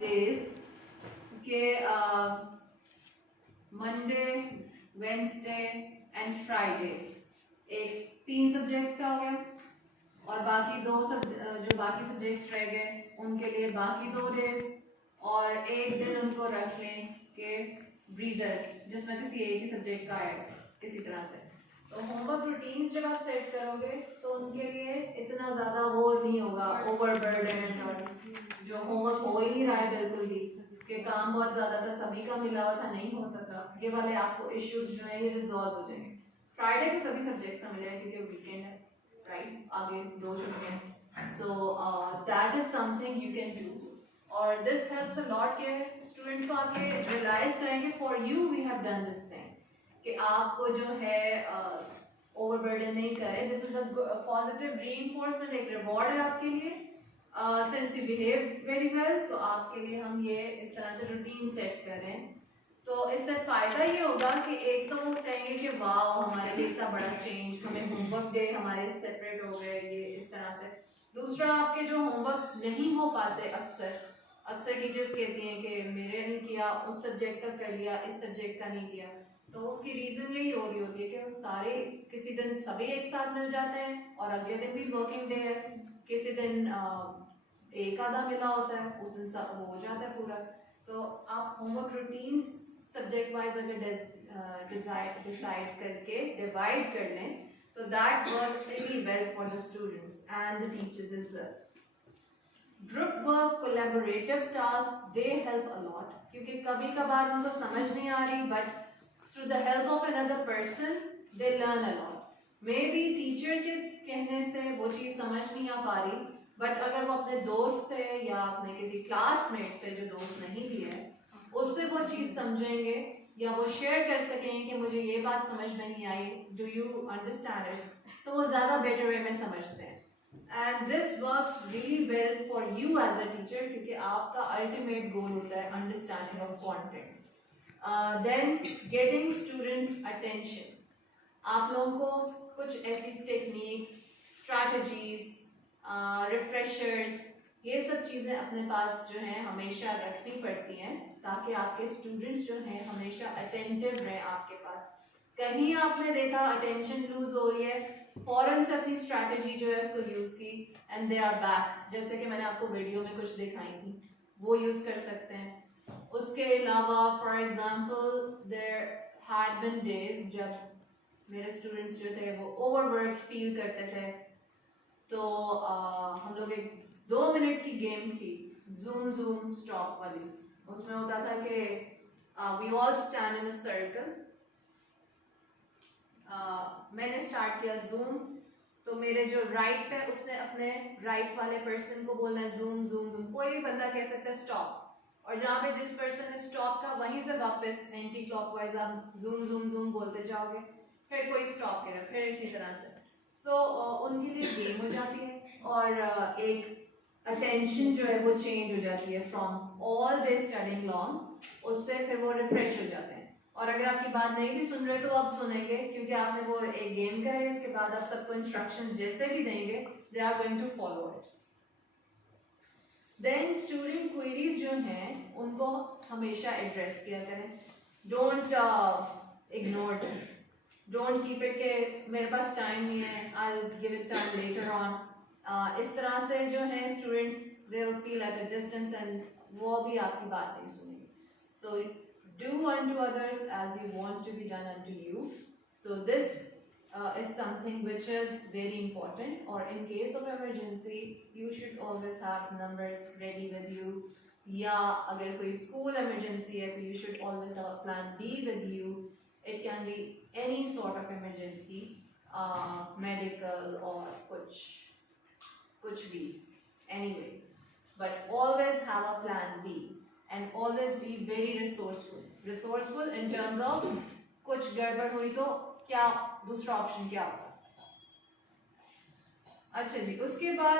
days के Monday, Wednesday and Friday एक 3 subjects का हो गया और बाकी जो बाकी सब्जेक्ट्स रह गए उनके लिए बाकी 2 डेज और एक दिन उनको रख लें कि ब्रीदर जिसमें किसी एक ही सब्जेक्ट का आएगा किसी तरह से। तो होमवर्क रूटीन्स जब आप सेट करोगे तो उनके लिए इतना ज़्यादा वो नहीं होगा ओवरबर्डन और जो होमवर्क हो ही नहीं रहा है बिल्कुल भी कि काम बहुत ज़्यादा था सभी का मिला हुआ था नहीं हो सका, ये वाले आपको इश्यूज जो है ये रिजॉल्व हो जाएंगे। फ्राइडे को सभी सब्जेक्ट्स का मिलेगा क्योंकि वीकेंड है, राइट? आगे 2 छुट्टियां, so that is something you can do और दिस हेल्प्स अ लॉट के स्टूडेंट्स को आगे रियलाइज करेंगे for you we have done this thing कि आपको जो है ओवरबर्डन नहीं करे। This is a positive reinforcement, एक रिवॉर्ड है आपके लिए since you behave very well. तो आपके लिए हम ये इस तरह से रूटीन सेट करें। सो इससे फायदा ये होगा कि एक तो वो कहेंगे कि वाह हमारे लिए इतना बड़ा चेंज, हमें होमवर्क डे हमारे सेपरेट हो गए ये इस तरह से। दूसरा आपके जो होमवर्क नहीं हो पाते अक्सर टीचर्स कहती हैं कि मेरे नहीं किया, उस सब्जेक्ट का कर लिया, इस सब्जेक्ट का नहीं किया। तो उसकी रीजन यही हो रही होती है कि वो सारे किसी दिन सभी एक साथ मिल जाते हैं और अगले दिन भी वर्किंग डे है, किसी दिन एक आधा मिला होता है उस दिन सब वो हो जाता है पूरा। तो आप होमवर्क रूटीन्स सब्जेक्ट वाइज अगर डिसाइड करके डिवाइड कर लें तो that works really well for the students and the teachers as well. Group work, collaborative task, they help a lot क्योंकि कभी कभार उनको समझ नहीं आ रही but through the help of another person they learn a lot. Maybe teacher के कहने से वो चीज़ समझ नहीं आ पा रही बट अगर वो अपने दोस्त से या अपने किसी क्लासमेट से जो दोस्त नहीं भी है उससे वो चीज़ समझेंगे या वो शेयर कर सकेंगे कि मुझे ये बात समझ में नहीं आई, डू यू अंडरस्टैंड इट, तो वो ज़्यादा बेटर वे में समझते हैं। And this works really well for you as a teacher क्योंकि आपका अल्टीमेट गोल होता है understanding of content. Then getting student attention, आप लोगों को कुछ ऐसी टेक्निक्स, स्ट्रैटेजीज, रिफ्रेशर्स, ये सब चीज़ें अपने पास जो हैं हमेशा रखनी पड़ती हैं ताकि आपके स्टूडेंट्स जो हैं हमेशा अटेंटिव रहें आपके पास। कहीं आपने देखा अटेंशन लूज हो रही है, फौरन से अपनी स्ट्रैटेजी जो है उसको यूज़ की एंड दे आर बैक, जैसे कि मैंने आपको वीडियो में कुछ दिखाई थी वो यूज़ कर सकते हैं। उसके अलावा for example there had been days जब मेरे स्टूडेंट्स जो थे वो ओवरवर्क फील करते थे तो हम लोग एक 2 मिनट की गेम थी जूम स्टॉप वाली। उसमें होता था कि we all stand in a circle. मैंने स्टार्ट किया जूम तो मेरे जो राइट है उसने अपने राइट वाले पर्सन को बोलना है जूम जूम जूम, कोई भी बंदा कह सकता है स्टॉप, और जहाँ पे जिस पर्सन ने स्टॉप का वहीं से वापस एंटी क्लॉकवाइज आप जूम जूम जूम बोलते जाओगे, फिर कोई स्टॉप करेगा, फिर इसी तरह से। सो उनके लिए गेम हो जाती है और एक अटेंशन जो है वो चेंज हो जाती है from all day studying long, उससे फिर वो रिफ्रेश हो जाते हैं। और अगर आपकी बात नहीं भी सुन रहे तो आप सुनेंगे क्योंकि आपने वो एक गेम कराई, उसके बाद आप सबको इंस्ट्रक्शंस जैसे भी देंगे they are going to follow it. Then student queries जो हैं उनको हमेशा एड्रेस किया करें, don't ignore them, don't keep it के मेरे पास टाइम नहीं है, I will give it time later on. इस तरह से जो है students they will feel at a distance and वो भी आपकी बात नहीं सुनेंगे। सो do unto others as you want to be done unto you. So this is something which is very important, or in case of emergency you should always have numbers ready with you, या अगर कोई school emergency है तो you should always have a plan B with you. It can be any sort of emergency, medical or कुछ भी, anyway, but always have a plan B and always be very resourceful in terms of कुछ गड़बड़ हुई तो क्या दूसरा option क्या हो सकता है। अच्छा जी, उसके बाद